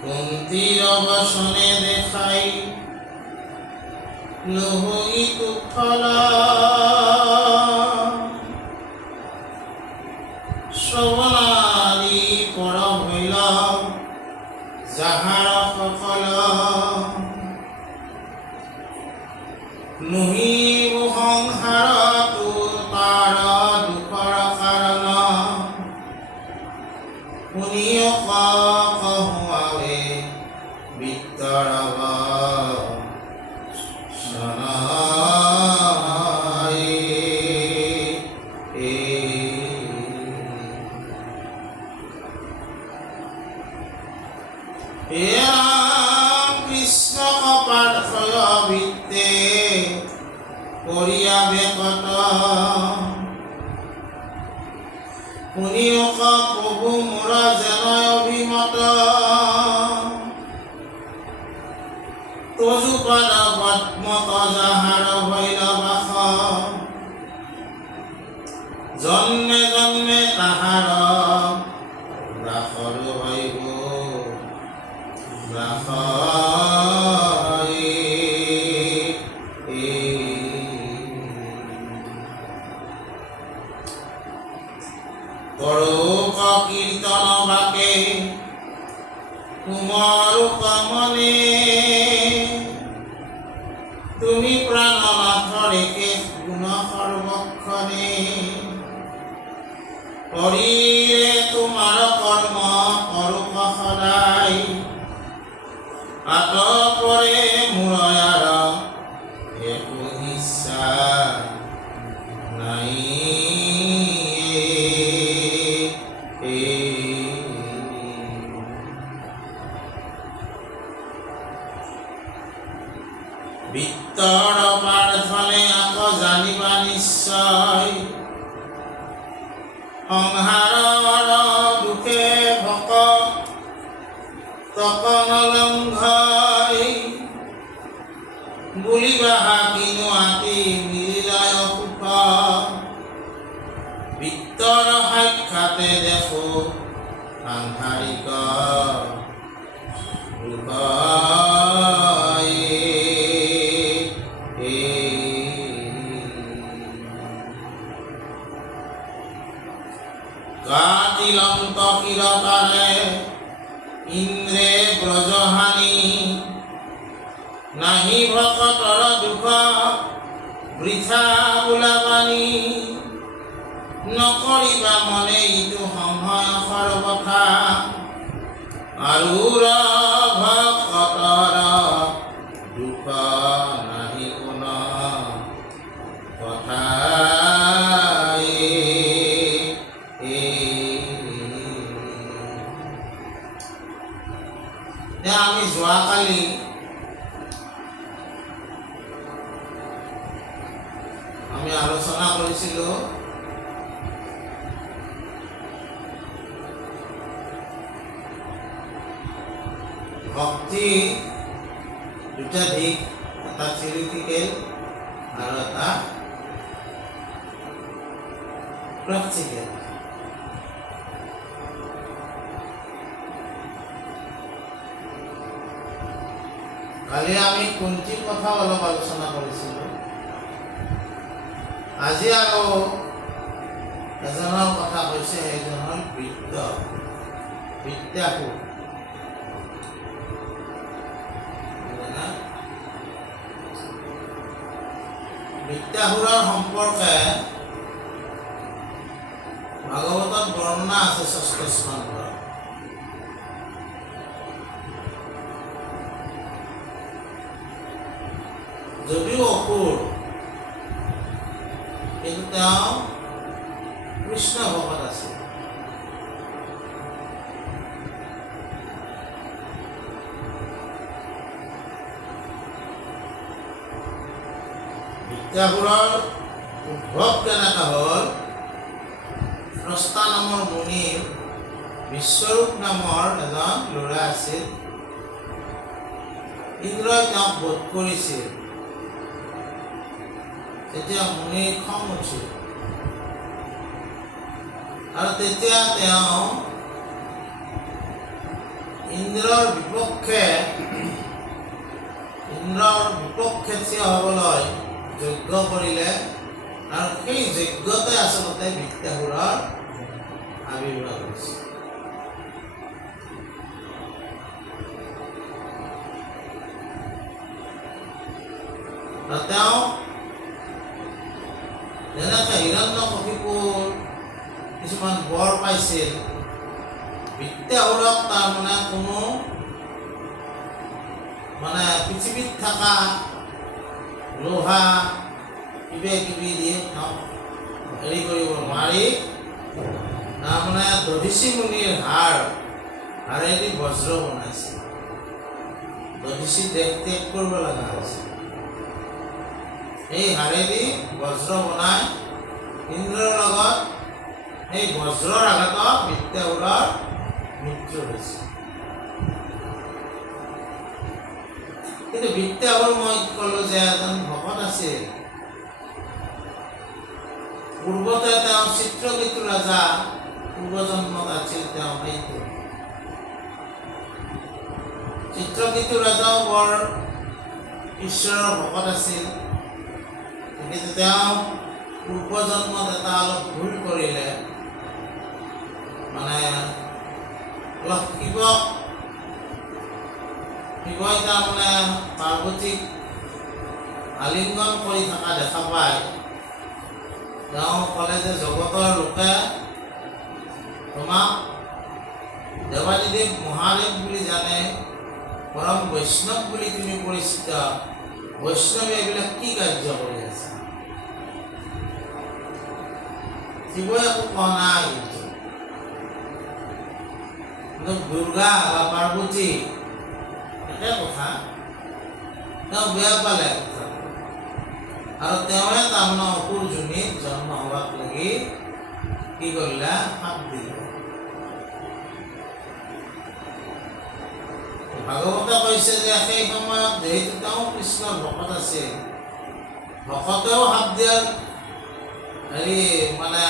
কুন্তিৰ অবসনে দেখাই লোহিত উৎফলা শ্ৰবণাদি পৰ হইল যাহাৰ সকল নোহিব সংসাৰতো তাৰ দুখৰ কাৰণ শুনিও কহুৱাবে বিত্তৰব কৃষ্ণ কপাৰ্থয় বৃত্তে কৰিয়া বেকত শুনিও প্ৰভু মোৰ যেন অভিমত তজুপদ পদ্মত যাহাৰ হইল বাস জন্মে জন্মে তাহাৰ দাসৰ হইব দাস পৰোক কীৰ্তন বাকে তোমাৰ কামনে তুমি প্ৰাণনাথৰ একে গুণ সৰ্বক্ষণে শৰীৰে তোমাৰ কৰ্ম কৰোক সদায় আতপৰে মূৰয়াৰ একো ইচ্ছা নাই বিত্তৰ প্ৰাৰ্থনে আকৌ জানিবা নিশ্চয় সংসাৰৰ দুখে ভকত তপন লংঘয় বুলিবা কিনো আতি মিলিলয় সুখ বিত্তৰ সাক্ষাতে দেখো সাংসাৰিক দুখ কাটিলন্ত কিৰতাৰে ইন্দ্ৰে ব্ৰজহানি নাহি ভকতৰ দুখ বৃথা বোলাবানি নকৰিবা মনে ইটো সংশয়ৰ কথা আৰু ভকতৰ দুখ নাহি কোন কথা আমি যোৱাকালি আমি আলোচনা কৰিছিলোঁ ভক্তি দুটা দিশ, এটা থিওৰিটিকেল আৰু এটা প্ৰেক্টিকেল। কালি আমি কুন্তীৰ কথা অলপ আলোচনা কৰিছিলোঁ। আজি আৰু এজনৰ কথা কৈছে, সেইজন হ'ল বিদ্যাসুৰ। বিদ্যাসুৰৰ সম্পৰ্কে ভাগৱতত বৰ্ণনা আছে ৬ষ্ঠ স্কন্ধত। যদিও অসুৰ, কিন্তু তেওঁ কৃষ্ণ ভকত আছিল। বিদ্যাসুৰৰ উদ্ভৱ কেনেকৈ হ'ল? স্ৰষ্টা নামৰ মুনিৰ বিশ্বৰূপ নামৰ এজন ল'ৰা আছিল। ইন্দ্ৰই তেওঁক বধ কৰিছিল। তেতিয়া মুনিৰ খং উঠিল আৰু তেতিয়া তেওঁ ইন্দ্ৰৰ বিপক্ষে থিয় হ'বলৈ যজ্ঞ কৰিলে আৰু সেই যজ্ঞতে আচলতে বিদ্যাসুৰৰ আৱিৰ্ভাৱ হৈছে। তেওঁ যেনেকৈ হিৰণ্যকশিপুৰ কিছুমান বৰ পাইছিল, বিদ্যাসুৰক তাৰমানে কোনো পৃথিৱীত থকা লোহা কিবা কিবি দিয়ে তেওঁক হেৰি কৰিব নোৱাৰি। তাৰমানে দধিচি মুনিৰ হাড়েদি বজ্ৰ বনাইছিল। দধিচি দেশ ত্যাগ কৰিব লগা হৈছিল। এই হাড়েদি বজ্ৰ বনাই ইন্দ্ৰৰ লগত সেই বজ্ৰৰ আঘাতত বিদ্যাসুৰৰ মৃত্যু হৈছিল। কিন্তু বিদ্যাসুৰ, মই ক'লোঁ যে এজন ভকত আছিল। পূৰ্বতে তেওঁ চিত্ৰকেতু ৰজা পূৰ্বজন্মত আছিল। তেওঁ সেইটো চিত্ৰকেতু ৰজাও বৰ ঈশ্বৰৰ ভকত আছিল। কিন্তু তেওঁ পূৰ্বজন্মত এটা অলপ ভুল কৰিলে, অলপ শিৱই তাৰমানে পাৰ্বতীক আলিংগন কৰি থকা দেখা পায়। তেওঁ ক'লে যে জগতৰ লোকে তোমাক দেৱাদিদেৱ মহাদেৱ বুলি জানে, পৰম বৈষ্ণৱ বুলি তুমি পৰিচিত, বৈষ্ণৱে এইবিলাক কি কাৰ্য কৰি আছে? শিৱই একো কোৱা নাই, কিন্তু দুৰ্গা বা পাৰ্বতী একে কথা, তেওঁ বেয়া পালে কথাটো, আৰু তেওঁৱে তাৰমানে অসুৰ যোনিত জন্ম হোৱাক লাগি কি কৰিলা? শাপ দিলে। ভাগৱতে কৈছে যে সেই সময়ত যিহেতু তেওঁ কৃষ্ণৰ ভকত আছিল, ভকতেও শাপ দিয়াৰ মানে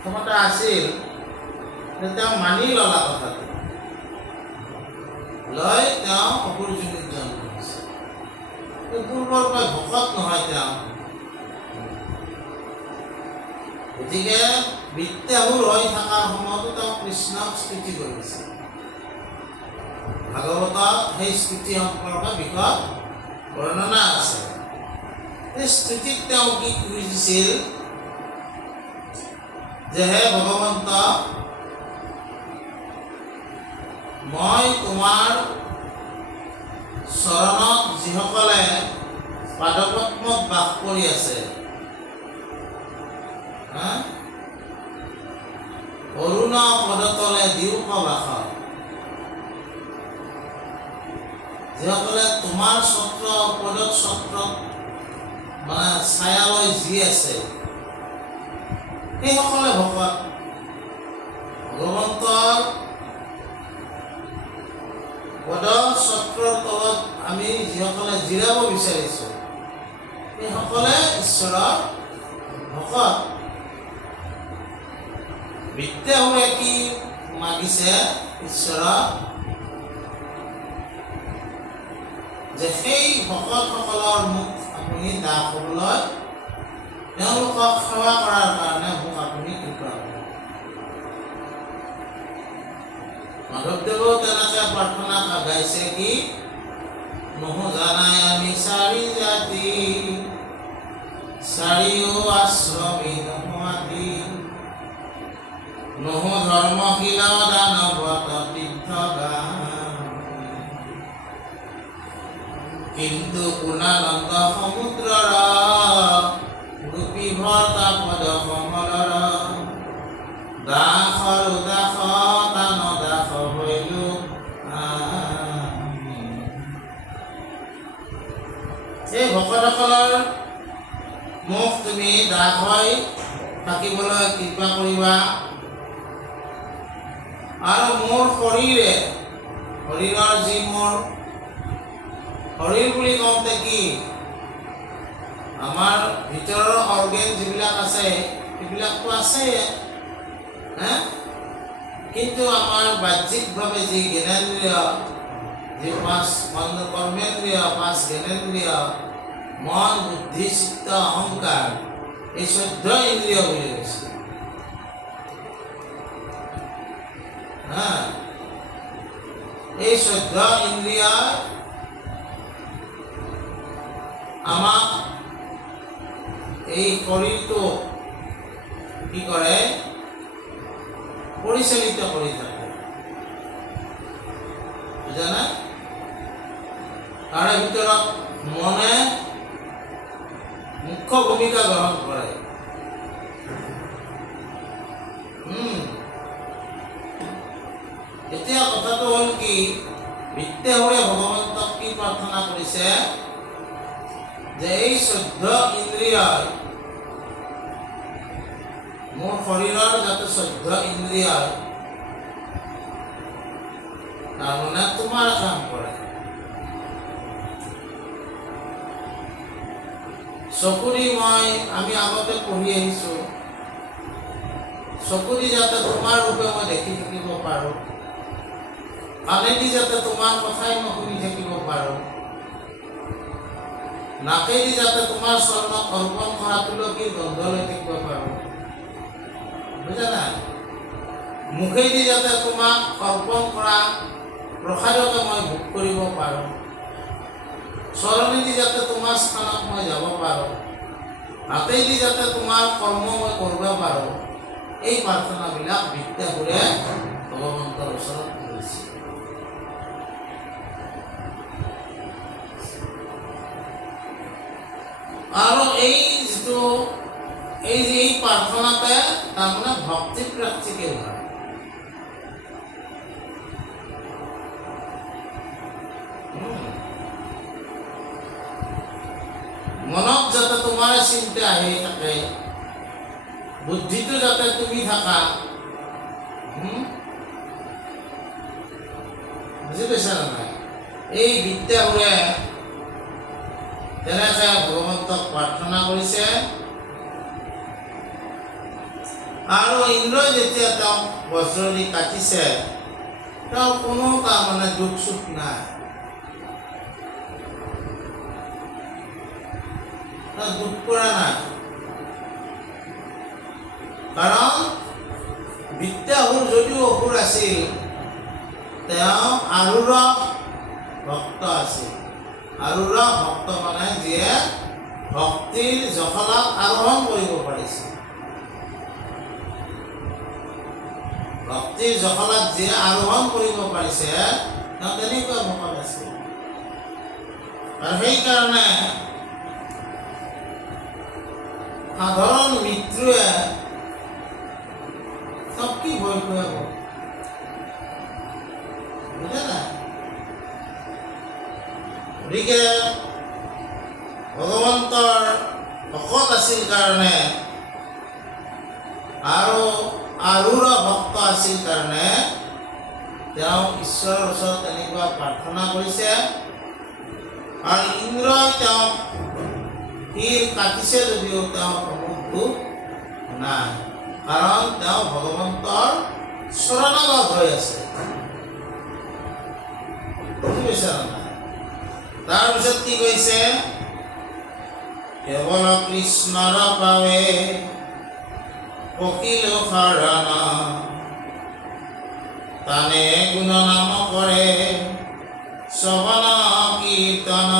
ক্ষমতা আছিল, তেওঁ মানি ললা কথাটো, লৈ তেওঁ অসুৰ যোনিত জন্ম হৈছে। পূৰ্বৰ পৰা ভকত নহয় তেওঁ, গতিকে বিদ্যাহুৰ হৈ থকাৰ সময়তো তেওঁ কৃষ্ণক স্তুতি কৰিছে। ভাগৱতত সেই স্তুতি সম্পৰ্কে বিশদ বৰ্ণনা আছে। এই স্তুতিত তেওঁ কি বুজিছিল যে হে ভগৱন্ত, মই তোমাৰ চৰণত যিসকলে পাদপদ্মত বাস কৰি আছে, অৰুণ পদতলে দিওক বাস, যিসকলে তোমাৰ ছত্ৰ পদত ছত্ৰত মানে ছায়ালৈ যি আছে, সেইসকলে ভকত। ভগৱন্তৰ পদ ছত্ৰৰ তলত আমি যিসকলে জিৰাব বিচাৰিছোঁ, সেইসকলে ঈশ্বৰৰ ভকত। বিদ্যাহুৰে কি মাগিছে ঈশ্বৰক? যে সেই ভকতসকলৰ মুখ আপুনি দাস হ'বলৈ, তেওঁলোকক সেৱা কৰাৰ কাৰণে মোক আপুনি কৃপা কৰক। মাধৱদেৱেও তেনেকৈ প্ৰাৰ্থনা গাইছে কি? নহো জানাই আমি চাৰি জাতি, চাৰিও আশ্ৰমী নহো আদি, নহো ধৰ্মশীল দানৱত তীৰ্থগামী, কিন্তু পূৰ্ণানন্দ সমুদ্ৰৰ গোপী ভৰ্তা পদ কমলৰ, দাসৰ দাস তান দাস হৈলো আমি। এই ভকতসকলৰ মোক তুমি দাস হৈ থাকিবলৈ কৃপা কৰিবা, আৰু মোৰ শৰীৰে, শৰীৰৰ যি মোৰ শৰীৰ বুলি কওঁতে কি? আমাৰ ভিতৰৰ অৰ্গেন যিবিলাক আছে সেইবিলাকতো আছে, কিন্তু আমাৰ বাহ্যিকভাৱে যি জ্ঞানেন্দ্ৰিয়, যি পাঁচ কৰ্মেন্দ্ৰিয়, পাঁচ জ্ঞানেন্দ্ৰিয়, মন বুদ্ধি চিত্ত অহংকাৰ, এই 14 ইন্দ্ৰিয় বুলি কৈছে। এই 14 ইন্দ্ৰিয় আমাক এই শৰীৰটো কি কৰে? পৰিচালিত কৰি থাকে, বুজানে? তাৰে ভিতৰত মনে মুখ্য ভূমিকা গ্ৰহণ কৰে। এতিয়া কথাটো হ'ল কি? বিদ্যাহুৰে ভগৱন্তক কি প্ৰাৰ্থনা কৰিছে? যে এই 14 ইন্দ্ৰিয়, মোৰ শৰীৰৰ যাতে 14 ইন্দ্ৰিয় তাৰমানে তোমাৰ কাম কৰে। চকুৰি আমি আগতে পঢ়ি আহিছোঁ, চকুৰি যাতে তোমাৰ ৰূপে মই দেখি থাকিব পাৰোঁ, কাণেদি যাতে তোমাৰ কথাই মই শুনি থাকিব পাৰোঁ, নাকেদি যাতে তোমাৰ চৰণত অৰ্পণ কৰা তুলসীৰ গন্ধ লৈ থাকিব পাৰোঁ, বুজা নাই? মুখেদি যাতে তোমাক অৰ্পণ কৰা প্ৰসাদকে মই ভোগ কৰিব পাৰোঁ, চৰণেদি যাতে তোমাৰ স্থানত মই যাব পাৰোঁ, হাতেদি যাতে তোমাৰ কৰ্ম মই কৰিব পাৰোঁ, এই প্ৰাৰ্থনাবিলাক বিদ্যাহুৰে ভগৱন্তৰ ওচৰত কৰিছে। আৰু এই যিটো এই প্ৰাৰ্থনাতে তাৰমানে ভক্তি প্ৰাপ্তিকে হয়। মনত যাতে তোমাৰ চিন্তা আহি থাকে, বুদ্ধিটো যাতে তুমি থাকা, বুজি পাইছা নাই? এই বিদ্যাবোৰে তেনেকৈ ভগৱন্তক প্ৰাৰ্থনা কৰিছে। আৰু ইন্দ্ৰই যেতিয়া তেওঁক বজ্ৰ দি কাটিছে, তেওঁ কোনো তাৰমানে দুখ চুখ নাই, দুখ কৰা নাই। কাৰণ বিদ্যাসুৰ যদিও অসুৰ আছিল, তেওঁ আৰুৰ ভক্ত আছিল। আৰুৰ ভক্ত মানে যিয়ে ভক্তিৰ জখলাত আৰোহণ কৰিব পাৰিছে। ভক্তিৰ জখলাত যিয়ে আৰোহণ কৰিব পাৰিছে, তেওঁ তেনেকুৱা ভকত আছিল। আৰু সেইকাৰণে সাধাৰণ মিত্ৰুৱে তেওঁক কি ভয় খুৱাব, বুজে নাই? গতিকে ভগৱন্তৰ ভকত আছিল কাৰণে আৰু আৰুৰ ভক্ত আছিল কাৰণে তেওঁ ঈশ্বৰৰ ওচৰত তেনেকুৱা প্ৰাৰ্থনা কৰিছে। আৰু ইন্দ্ৰই তেওঁক শিৰ কাটিছে যদিও তেওঁ প্ৰমুখ দুখ নাই, কাৰণ তেওঁ ভগৱন্তৰ শৰণাগত হৈ আছে। বুজি পাইছা নাই? তাৰপিছত কি কৈছে? কেৱল কৃষ্ণৰ পাৱে পকিল শৰণ, তানে গুণ নাম কৰে শ্ৰৱণ কীৰ্তন,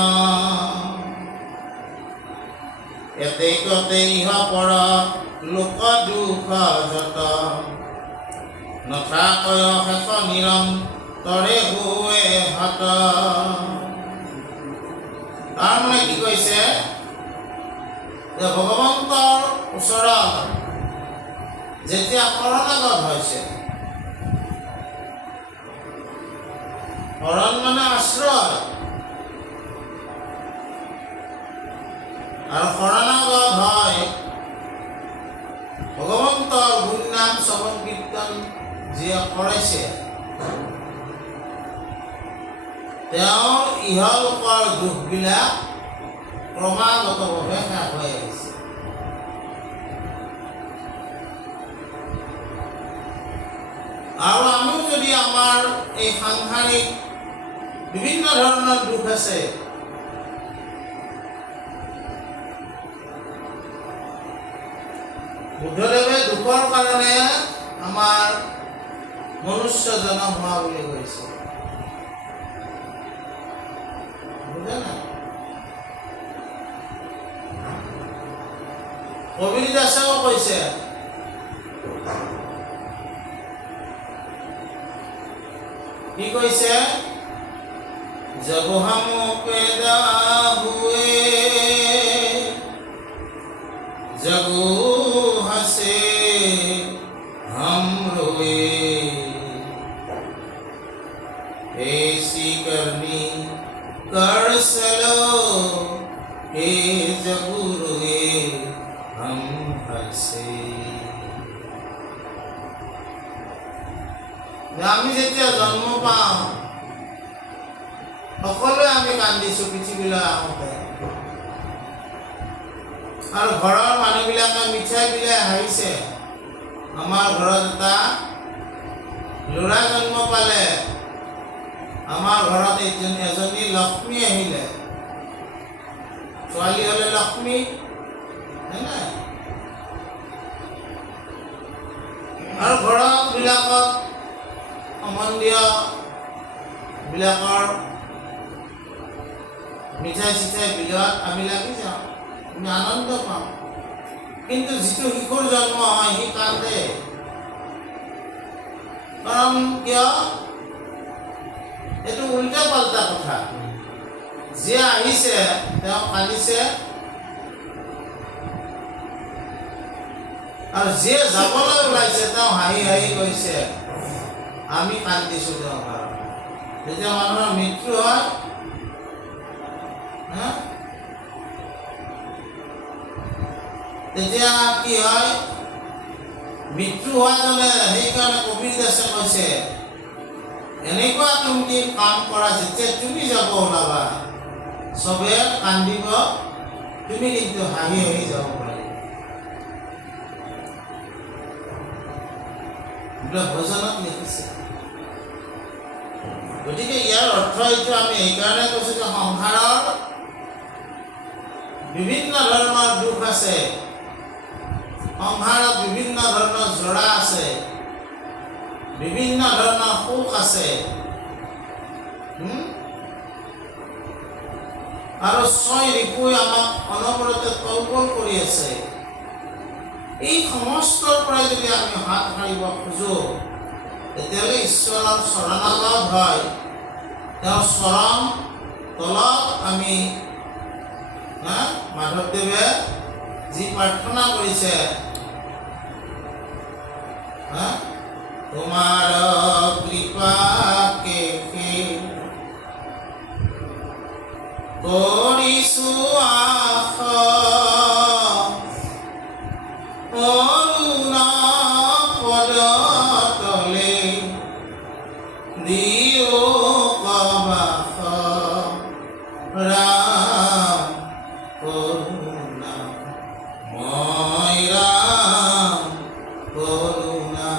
এতে কতে ইহ পৰ লোক দুখ যত, নথাকয় শেষ নিৰন্তৰে হুৱে হত। তাৰমানে কি কৈছে? যে ভগৱন্তৰ ওচৰত যেতিয়া শৰণাগত হৈছে, শৰণ মানে আশ্ৰয়, আৰু শৰণাগত হয় ভগৱন্তৰ গুণ নাম শ্ৰৱণ কীৰ্তন যিয়ে কৰাইছে, তেওঁৰ ইহলোকৰ দুখবিলাক ক্ৰমাগতভাৱে শেষ হৈ আহিছে। আৰু আমিও যদি আমাৰ এই সাংসাৰিক বিভিন্ন ধৰণৰ দুখ আছে, বুদ্ধদেৱে দুখৰ কাৰণে আমাৰ মনুষ্য জন্ম হোৱা বুলি কৈছে, বুজে নাই? কবিৰ দাসেও কৈছে, কি কৈছে? জব হাম পেদা হুয়ে জগু হসে হাম রোয়ে, ऐसी करनी कर सलो हे जगु रोए हम हसे। আমি যেতিয়া জন্ম পাওঁ সকলোৱে আমি কান্দিছোঁ পৃথিৱীলৈ আহোঁতে, আৰু ঘৰৰ মানুহবিলাকে মিঠাই বিলাই হাঁহিছে। আমাৰ ঘৰত এটা ল'ৰা জন্ম পালে, আমাৰ ঘৰত এজনী লক্ষ্মী আহিলে, ছোৱালী হ'লে লক্ষ্মী, হয় নাই? আৰু ঘৰবিলাকত সম্বন্ধীয় বিলাকৰ মিঠাই চিঠাই বিলত আমি লাগি যাওঁ, আমি আনন্দ পাওঁ। কিন্তু যিটো শিশুৰ জন্ম হয় সি কান্দে, কাৰণ কিয়? এইটো উল্টা পাল্টা কথা। যিয়ে আহিছে তেওঁ কান্দিছে, আৰু যিয়ে যাবলৈ ওলাইছে তেওঁ হাঁহি হাঁহি কৈছে আমি কান্দিছোঁ তেওঁৰ কাৰণে। যেতিয়া মানুহৰ মৃত্যু হয় তেতিয়া কি হয়, মৃত্যু হোৱাজনে সেইকাৰণে কবিৰ দাসে কৈছে এনেকুৱা তুমি কাম কৰা যেতিয়া তুমি যাব ওলাবা চবে কান্দিব, তুমি কিন্তু হাঁহি হাঁহি যাব পাৰিবা। ভজনত লিখিছে। গতিকে ইয়াৰ অৰ্থ এইটো আমি এইকাৰণে কৈছোঁ যে সংসাৰৰ বিভিন্ন ধৰণৰ দুখ আছে, সংসাৰত বিভিন্ন ধৰণৰ জৰা আছে, বিভিন্ন ধৰণৰ সুখ আছে, আৰু ছয় ৰিপুই আমাক অনবৰতে তলবল কৰি আছে। এই সমস্তৰ পৰাই যদি আমি হাত সাৰিব খোজোঁ তেতিয়াহ'লে ঈশ্বৰৰ শৰণাগত হয় তেওঁৰ চৰণ তলত আমি মাধৱদেৱে যি প্ৰাৰ্থনা কৰিছে তোমাৰ কৃপাকে কৰিছোঁ আশা অৰুণা পদতলে দিও কবাস ৰাম কৰুণা মই ৰাম কৰুণা।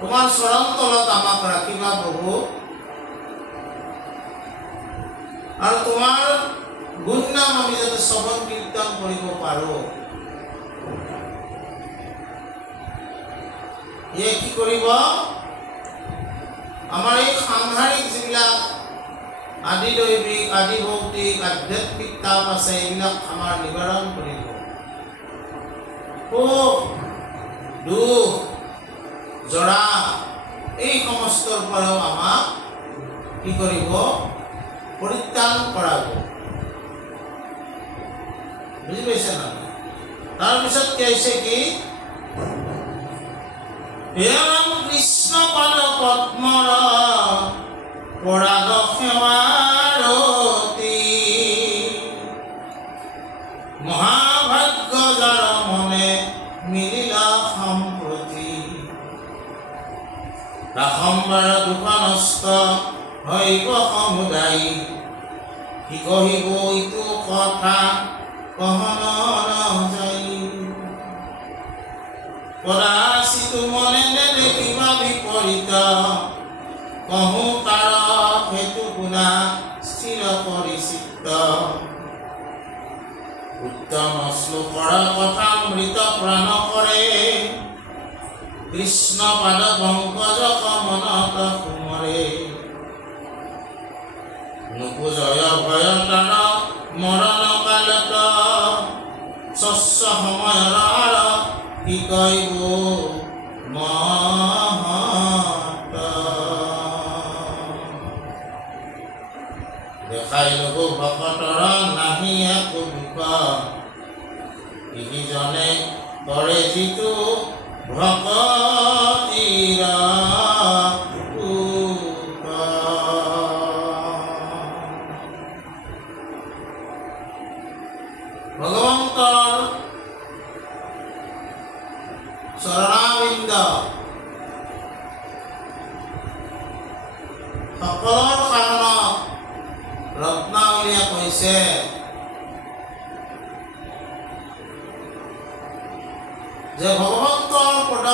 তোমাৰ চৰণ তলত আমাক ৰাখিবা প্ৰভু, আৰু তোমাৰ গুণ নাম আমি যাতে শ্ৰৱণ কীৰ্তন কৰিব পাৰোঁ। ইয়ে কি কৰিব, আমাৰ এই সাংসাৰিক যিবিলাক আদি দৈবিক আদি ভৌতিক আধ্যাত্মিক তাপ আছে এইবিলাক আমাৰ নিবাৰণ কৰিব। সুখ দুখ জৰা এই সমস্তৰ পৰাও আমাক কি কৰিব, পৰিত্ৰাণ কৰাব। বুজি পাইছে না? তাৰপিছত কি হৈছে, কি হে ৰাম কৃষ্ণ পাদ পদ্মৰ পৰাগ সেৱাৰতি মহাভাগ্য যাৰ মনে মিলিলা সম্প্ৰতি ৰাসম্বাৰ দুখ নষ্ট হৈব সমুদায়ী কি কহিব ইটো কথা কহন নাযায় পৰাচিতো মনে নেদেখিবা বিপৰীত কহো তাৰ হেতু গুণা স্থিৰ কৰি চিত্ত উত্তম শ্লোকৰ কথা মৃত প্ৰাণ কৰে কৃষ্ণ পাদ পংকজ মনত সুমৰে নুপুজয় ভয় তাৰ মৰণ কালত স্বচ্ছ সময়ৰ কি কইব মহত দেখাই লব ভকতৰ নাহি একো দুখ ইজনে কৰে যিটো ভকতিৰ ভগৱন্তৰ চৰণাবিন্দ সকলৰ কাৰণত ৰত্নাৱলীয়ে কৈছে যে ভগৱন্তৰ পদ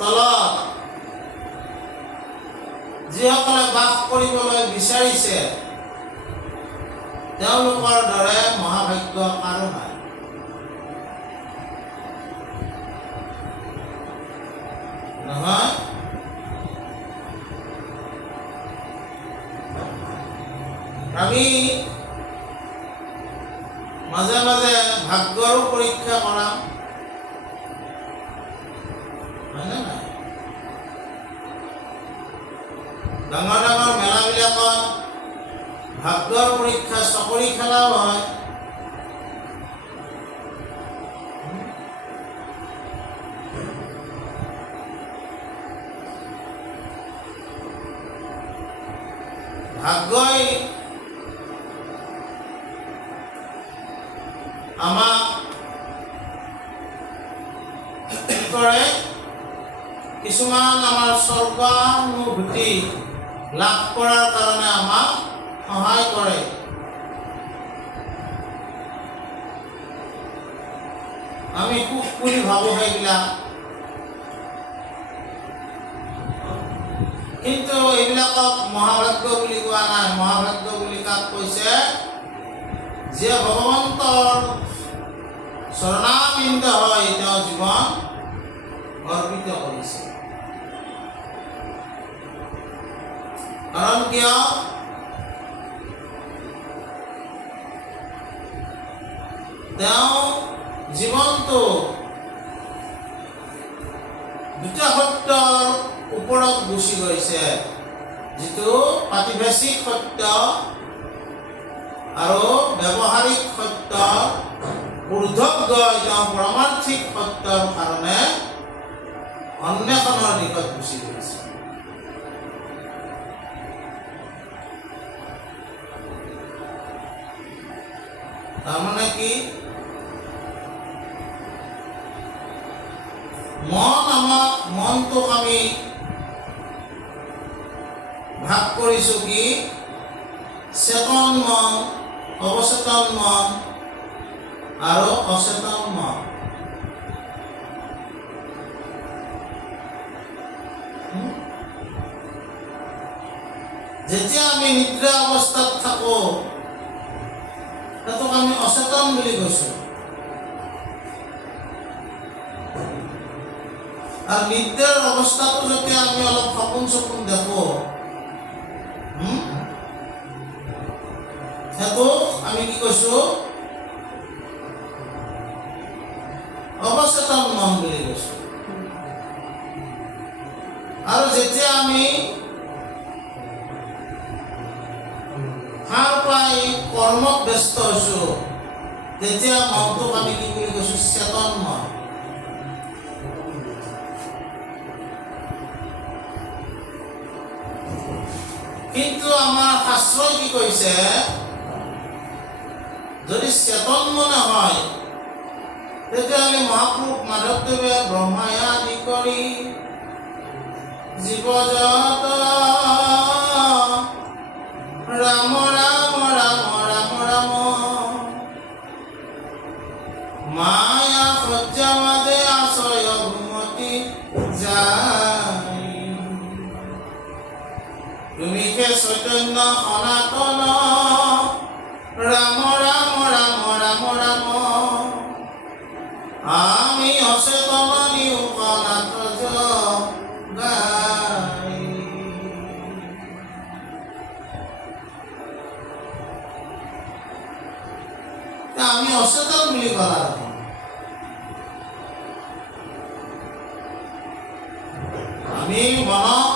তলত যিসকলে বাস কৰিবলৈ বিচাৰিছে তেওঁলোকৰ দৰে মহাভাগ্য কাৰো নাই। নহয়, আমি মাজে মাজে ভাগ্যৰো পৰীক্ষা কৰাম, হয়নে নাই? ডাঙৰ ডাঙৰ মেলাবিলাকত ভাগ্যৰ পৰীক্ষা চকৰি খেলাও হয়। ভাগ্যই আমাক কি কৰে, কিছুমান আমাৰ স্বৰ্গানুভূতি লাভ কৰাৰ কাৰণে আমাক সহায় কৰে। আমি সুখ বুলি ভাবোঁ সেইবিলাক, কিন্তু এইবিলাকক মহাভাগ্য বুলি কোৱা নাই। মহাভাগ্য বুলি কাক কৈছে? যিয়ে ভগৱন্তৰ শৰণাপন্ন হৈ তেওঁ জীৱন অৰ্পিত কৰিছে। কাৰণ কিয়? তেওঁ জীৱনটো দুটা সত্যৰ ওপৰত গুচি গৈছে, যিটো প্ৰাতিভাষিক সত্য আৰু ব্যৱহাৰিক সত্যৰ ঊৰ্ধত গৈ তেওঁ পাৰমাৰ্থিক সত্যৰ কাৰণে অন্বেষণৰ দিশত গুচি গৈছে। তাৰমানে কি? মনটোক আমি ভাগ কৰিছো কি? চেতন মন, অৱচেতন মন আৰু অচেতন মন। যেতিয়া আমি নিদ্ৰা অৱস্থাত থাকো সেইটোক আমি অচেতন বুলি কৈছো, আৰু নিদ্ৰাৰ অৱস্থাটো যেতিয়া আমি অলপ সপোন চপোন দেখো, সেইটো আমি কি কৈছো? অৱচেতন মন বুলি কৈছো। আৰু যেতিয়া আমি সাৰ পাই কৰ্মত ব্যস্ত হৈছো, তেতিয়া মনটোক আমি কি বুলি কৈছো? চেতন মন। কিন্তু আমাৰ শাস্ত্ৰই কি কৈছে? যদি চেতন মনে হয়, তেতিয়াহ'লে মহাপুৰুষ মাধৱদেৱে ব্ৰহ্মাই আদি কৰি জীৱ-জগত ৰাম ৰাম ৰাম ৰাম ৰাম মায়া সজ্জা মাদে আশয় ঘুমতি যায়, তুমি হে চৈতন্য সনাতন ৰাম ৰাম ৰাম ৰাম ৰাম, আমি অচেতন নিউকনাথ গাই। আমি অচেতন বুলি ক'লা, আমি মনক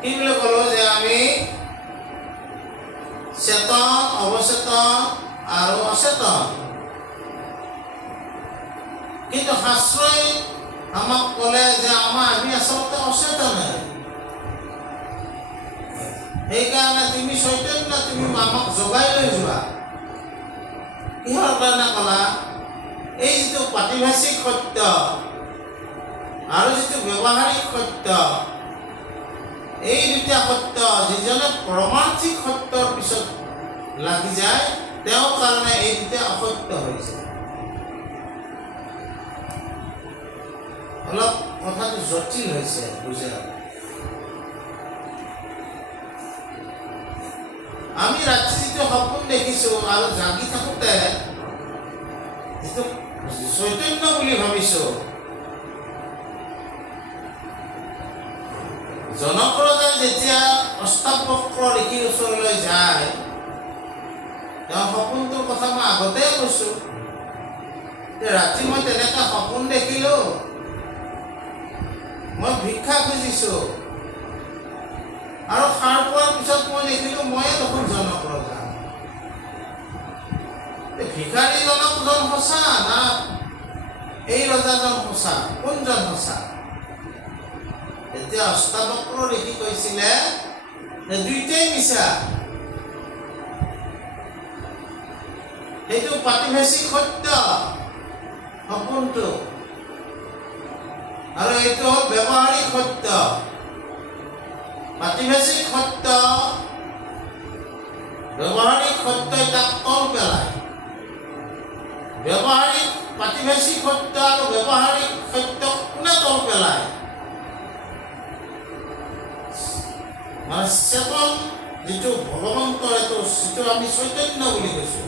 কি বুলি ক'লো? যে আমি চেতন, অৱচেতন আৰু অচেতন। কিন্তু শাস্ত্ৰই আমাক ক'লে যে আমি আচলতে অচেতনে। সেইকাৰণে তুমি চৈতন্য, তুমি আমাক জগাই লৈ যোৱা। কিহৰ কাৰণে ক'লা? এই যিটো প্ৰাতিভাষিক সত্য আৰু যিটো ব্যৱহাৰিক সত্য, এই দুটা সত্য যিজনে পাৰমাৰ্থিক সত্যৰ পিছত লাগি যায়, তেওঁৰ কাৰণে এই দুটা অসত্য হৈ যায়। অলপ কথাটো জটিল হৈছে বুজা। আমি ৰাতি যিটো সপোন দেখিছো আৰু জাগি থাকোঁতে যিটো চৈতন্য বুলি ভাবিছো, জনক ৰজাই যেতিয়া অষ্টাবক্ৰ ঋষিৰ ওচৰলৈ যায়, তেওঁ সপোনটোৰ কথা মই আগতে কৈছো যে ৰাতি মই তেনেকৈ সপোন দেখিলো, মই ভিক্ষা খুজিছো, আৰু সাৰ পোৱাৰ পিছত মই দেখিলো ময়ে দেখোন জনক ৰজা। ভিক্ষাৰী জনকজন সঁচা না এই ৰজাজন সঁচা? কোনজন সঁচা? এতিয়া অষ্টাবক্ৰ ঋষি কৈছিলে দুইটাই মিছা। সেইটো প্ৰাতিভাষিক সত্য সপোনটো, আৰু এইটো হ'ল ব্যৱহাৰিক সত্য। প্ৰাতিভাষিক সত্য ব্যৱহাৰিক সত্যই তাক তল পেলায়। ব্যৱহাৰিক প্ৰাতিভাষিক সত্য আৰু ব্যৱহাৰিক সত্য কোনে তল পেলায়? মানে চেতন যিটো ভগৱন্ত, যিটো আমি চৈতন্য বুলি কৈছো,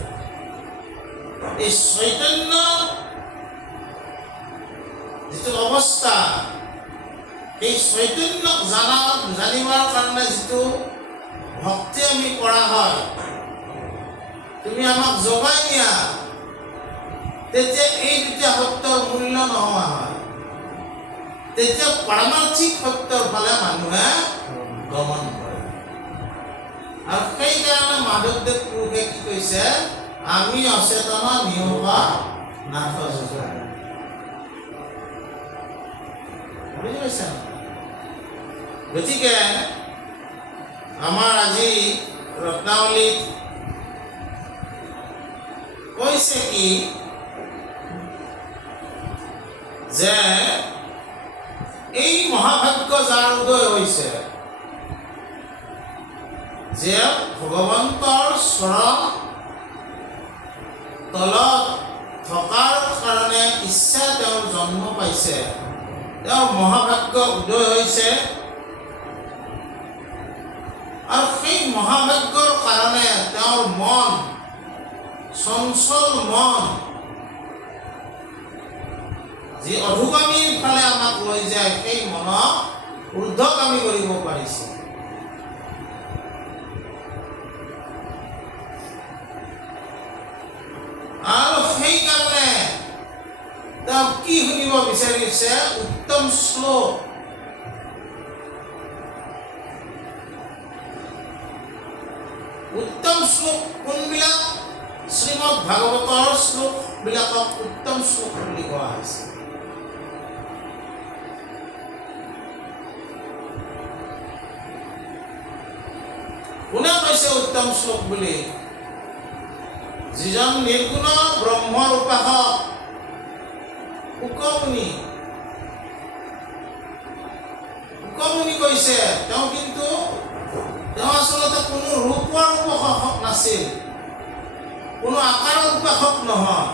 এই চৈতন্য যিটো অৱস্থা, এই চৈতন্যক জানিবৰ কাৰণে যিটো ভক্তি আমি কৰা হয়, তুমি আমাক জগাই দিয়া, তেতিয়া এই দুটা সত্যৰ মূল্য নোহোৱা হয়। তেতিয়া পাৰমাৰ্থিক সত্যৰ ফালে মানুহে গমন কৰে। আৰু সেইকাৰণে মাধৱদেৱ পুৰুষে কি কৈছে, আমি অচেতন নিয়োগ নাথ। বুজি পাইছা? গতিকে আমাৰ আজি ৰত্নাৱলীত কৈছে কি, যে এই মহাভাগ্য যাৰ উদয় হৈছে, যে ভগৱন্তৰ চৰণ তলত থকাৰ কাৰণে ইচ্ছা তেওঁৰ জন্ম পাইছে, তেওঁৰ মহাভাগ্য উদয় হৈছে। আৰু সেই মহাভাগ্যৰ কাৰণে তেওঁৰ মন, চঞ্চল মন, যি অধোগামীৰ ফালে আমাক লৈ যায়, সেই মনক ঊৰ্ধ্বগামী কৰিব পাৰিছে। আৰু সেইকাৰণে তেওঁ কি শুনিব বিচাৰিছে? উত্তম শ্লোক। উত্তম শ্লোক কোনবিলাক? শ্ৰীমদ ভাগৱতৰ শ্লোকবিলাকক উত্তম শ্লোক বুলি কোৱা হৈছে। কোনে কৈছে উত্তম শ্লোক বুলি? যিজন নিৰ্গুণ ব্ৰহ্মৰ উপাসক শুকমুনি, শুকমুনি কৈছে। তেওঁ আচলতে কোনো ৰূপৰ উপাসক নাছিল, কোনো আকাৰৰ উপাসক নহয়,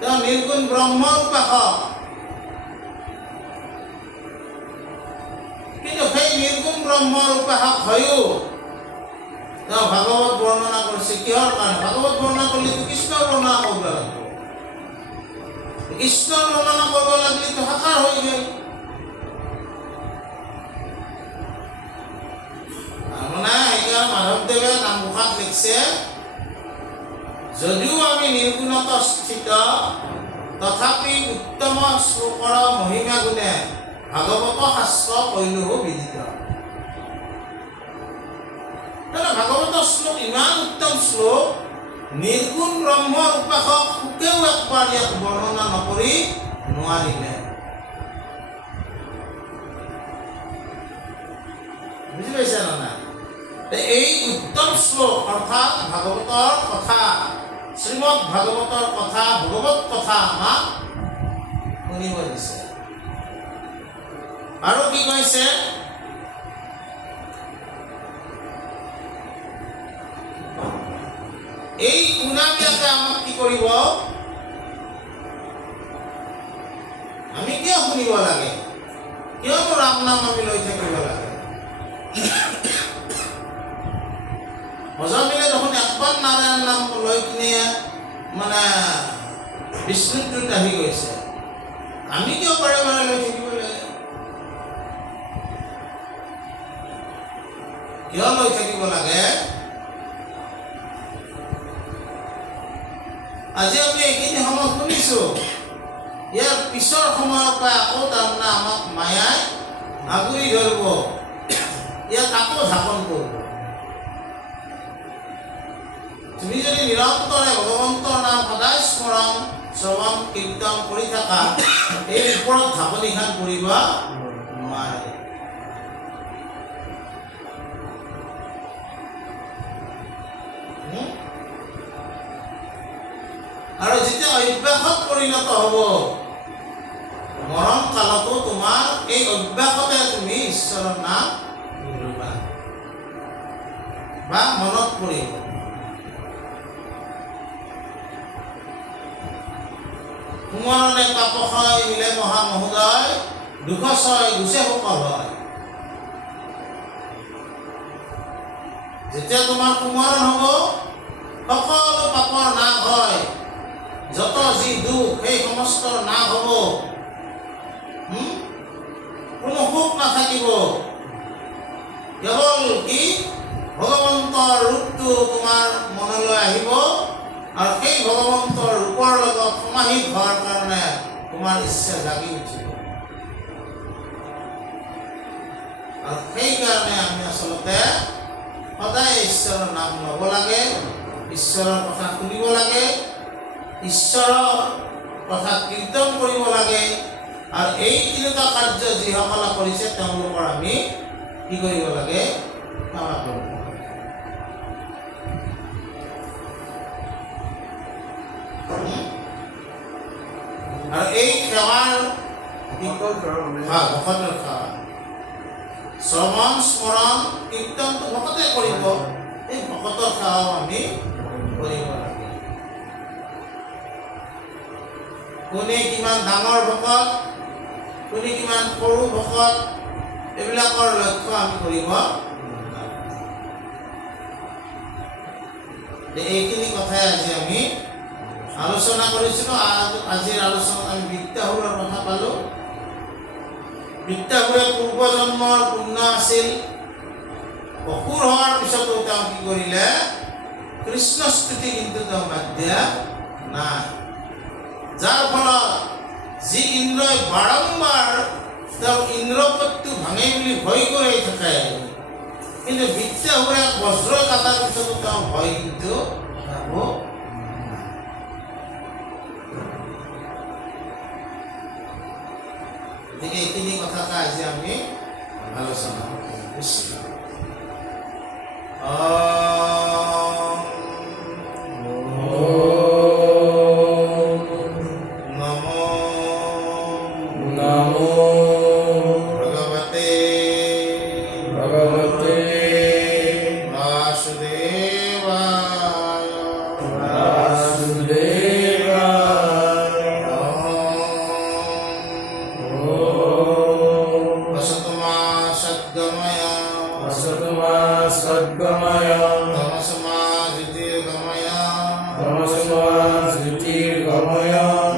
তেওঁ নিৰ্গুণ ব্ৰহ্মৰ উপাসক। কিন্তু সেই নিৰ্গুণ ব্ৰহ্মৰ উপাসক হৈও তেওঁ ভাগৱত বৰ্ণনা কৰিছে। কিহৰ কাৰণে? ভাগৱত বৰ্ণনা কৰিলে কৃষ্ণৰ বৰ্ণনা কৰিব লাগিব। কৃষ্ণৰ বৰ্ণনা কৰিব লাগিলেতো সাকাৰ হৈ গ'ল। মানে সেইকাৰণে মাধৱদেৱে নামঘোষাত লিখিছে, যদিও আমি নিৰ্গুণত স্থিত, তথাপি উত্তম শ্লোকৰ মহিমা গুণে ভাগৱত শাস্ত্ৰ কৈলোহো বিদিত। ভাগৱত শ্লোক ইমান উত্তম শ্লোক, নিৰ্গুণ ব্ৰহ্মৰ উপাসক সুকেও একবাৰ ইয়াক বৰ্ণনা নকৰি নোৱাৰিলে। বুজি পাইছা না? এই উত্তম শ্লোক অৰ্থাৎ ভাগৱতৰ কথা, শ্ৰীমদ ভাগৱতৰ কথা, ভগৱত কথা আমাক শুনিব দিছে। আৰু কি কৈছে? এই শুনাবিলাকে আমাক কি কৰিব? আমি কিয় শুনিব লাগে? কিয় ৰাম নাম আমি লৈ থাকিব লাগে? হজমিলে দেখোন একবাৰ নাৰায়ণ নাম লৈ কিনে মানে বিষ্ণুটোত আহি গৈছে। আমি কিয় বাৰে বাৰে লৈ থাকিব লাগে? কিয় লৈ থাকিব লাগে? আজি আমি এইখিনি সময় শুনিছো, ইয়াৰ পিছৰ সময়ৰ পৰা আকৌ তাৰমানে আমাক মায়াই আগুৰি ধৰিব, ইয়াক আকৌ ধাপন কৰিব। তুমি যদি নিৰন্তৰে ভগৱন্তৰ নাম সদায় স্মৰণ শ্ৰৱণ কীৰ্তন কৰি থাকা, এই ওপৰত ঢাপনিখান কৰিব নোৱাৰে। আৰু যেতিয়া অভ্যাসত পৰিণত হ'ব, মৰণ কালতো তোমাৰ এই অভ্যাসতে তুমি ঈশ্বৰৰ নাম ল'বা বা মনত পৰিব। সুমৰণে পাপক্ষয় মিলে মহা মহোদয়, দুখছয় গুচে সকল হয়। যেতিয়া তোমাৰ সুমৰণ হ'ব, সকলো পাপৰ নাশ হয়, যত যি দুখ সেই সমস্ত নাশ হ'ব, কোনো সুখ নাথাকিব। কেৱল কি ভগৱন্তৰ ৰূপটো তোমাৰ মনলৈ আহিব আৰু সেই ভগৱন্তৰ ৰূপৰ লগত সমাহিত হোৱাৰ কাৰণে তোমাৰ ইচ্ছা জাগি উঠিব। আৰু সেইকাৰণে আমি আচলতে সদায় ঈশ্বৰৰ নাম ল'ব লাগে, ঈশ্বৰৰ কথা শুনিব লাগে, ঈশ্বৰৰ কথা কীৰ্তন কৰিব লাগে। আৰু এই তিনিটা কাৰ্য যিসকলে কৰিছে তেওঁলোকৰ আমি কি কৰিব লাগে? সেৱা কৰিব লাগে। আৰু এই সেৱাৰ ভকতৰ সেৱা, শ্ৰৱণ স্মৰণ কীৰ্তনটো ভকতে কৰিব, এই ভকতৰ সেৱাও আমি কৰিব লাগে। কোনে কিমান ডাঙৰ ভকত, কোনে কিমান সৰু ভকত, এইবিলাকৰ লক্ষ্য আমি কৰিব নালাগে। এইখিনি কথাই আজি আমি আলোচনা কৰিছিলোঁ। আজিৰ আলোচনাত আমি বিদ্যাসুৰৰ কথা পালোঁ। বিদ্যাসুৰে পূৰ্বজন্মৰ পুণ্য আছিল। অসুৰ হোৱাৰ পিছতো তেওঁ কি কৰিলে? কৃষ্ণ স্তুতি কিন্তু তেওঁ বাদ দিয়া নাই। যাৰ ফলত যি ইন্দ্ৰই বাৰম্বাৰ তেওঁ ইন্দ্ৰপত্যু ভাঙে বুলি ভয় কৰি থাকে, কিন্তু বিদ্যাসুৰে বজ্ৰ কাটাৰ পিছতো তেওঁ ভয় কিন্তু যাব। গতিকে এইখিনি কথাকে আজি আমি আলোচনা কৰিছোঁ। Tamasama Jyotirgamaya